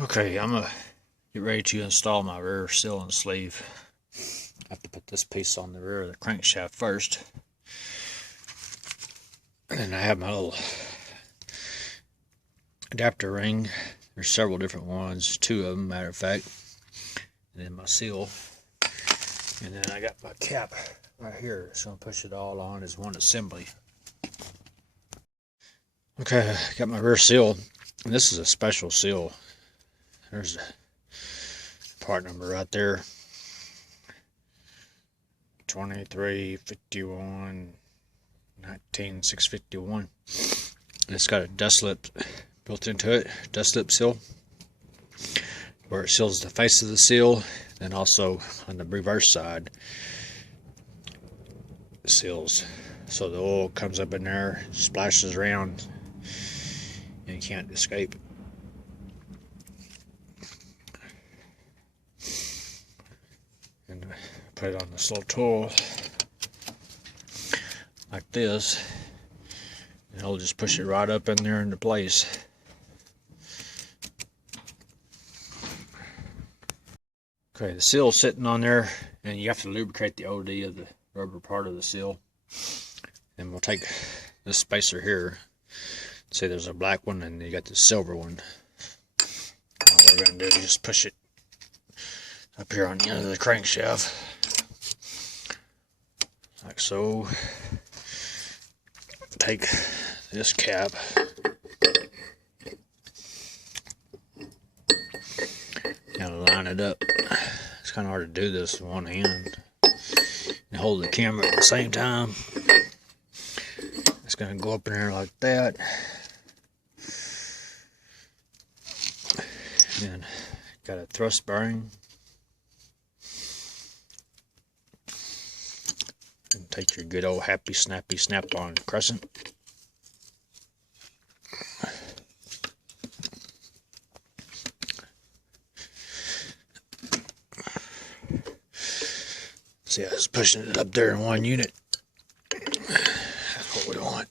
Okay, I'm gonna get ready to install my rear seal and sleeve. I have to put this piece on the rear of the crankshaft first. And then I have my little adapter ring. There's several different ones, 2 of them, matter of fact. And then my seal. And then I got my cap right here. So I'm gonna push it all on as one assembly. Okay, I got my rear seal. And this is a special seal. There's the part number right there. 2351 19651. And it's got a dust lip built into it, dust lip seal, where it seals the face of the seal, and also on the reverse side it seals, so the oil comes up in there, splashes around, and you can't escape. And put it on this little tool like this, and it'll just push it right up in there into place. Okay, the seal's sitting on there, and you have to lubricate the OD of the rubber part of the seal. And we'll take this spacer here. Say there's a black one, and you got the silver one. All we're going to do is just push it up here on the end of the crankshaft, like so. Take this cap, and line it up. It's kind of hard to do this with one hand and hold the camera at the same time. It's going to go up in there like that. And got a thrust bearing. And take your good old happy snappy snap-on crescent. See, I was pushing it up there in one unit. That's what we want.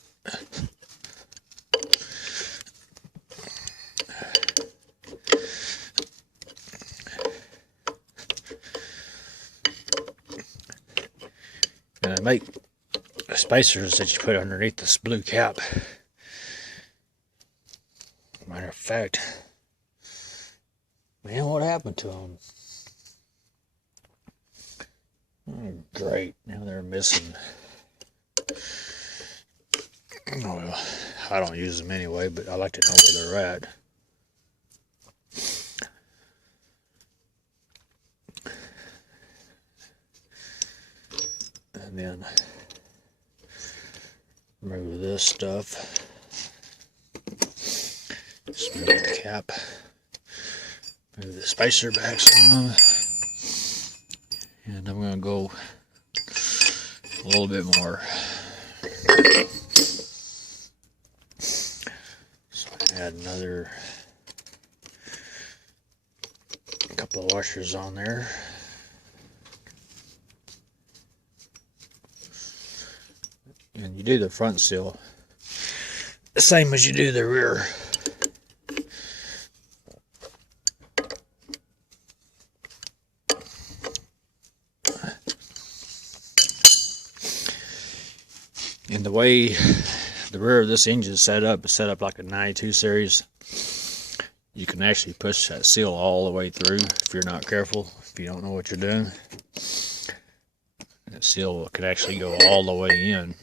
And I make spacers that you put underneath this blue cap. Matter of fact, man, what happened to them? Oh, great, now they're missing. Oh, well, I don't use them anyway, but I like to know where they're at. And then remove this stuff. Just move the cap. Move the spacer back some. And I'm going to go a little bit more. So add another couple of washers on there. And you do the front seal the same as you do the rear. And the way the rear of this engine is set up like a 92 series. You can actually push that seal all the way through if you're not careful, if you don't know what you're doing. That seal could actually go all the way in.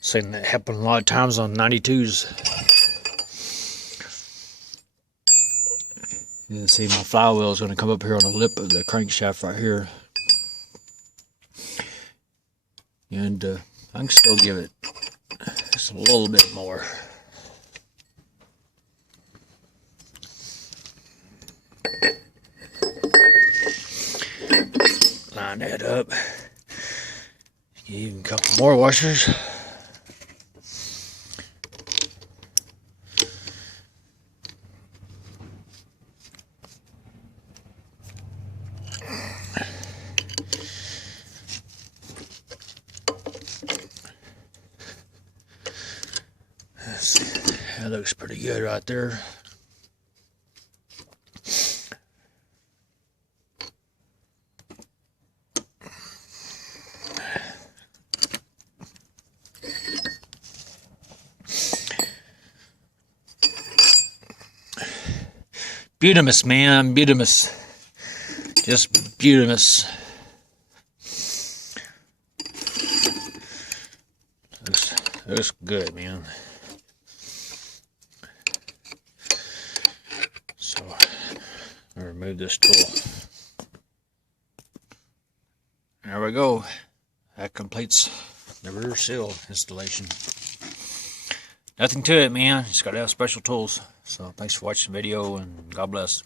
Seen that happen a lot of times on 92s. You can see my flywheel is going to come up here on the lip of the crankshaft right here. And I can still give it just a little bit more. Line that up. Even a couple more washers. That looks pretty good right there. Butamus, man, butamus. Just butamus. Looks good, man. So, I'll remove this tool. There we go. That completes the rear seal installation. Nothing to it, man. Just got to have special tools. So, thanks for watching the video, and God bless.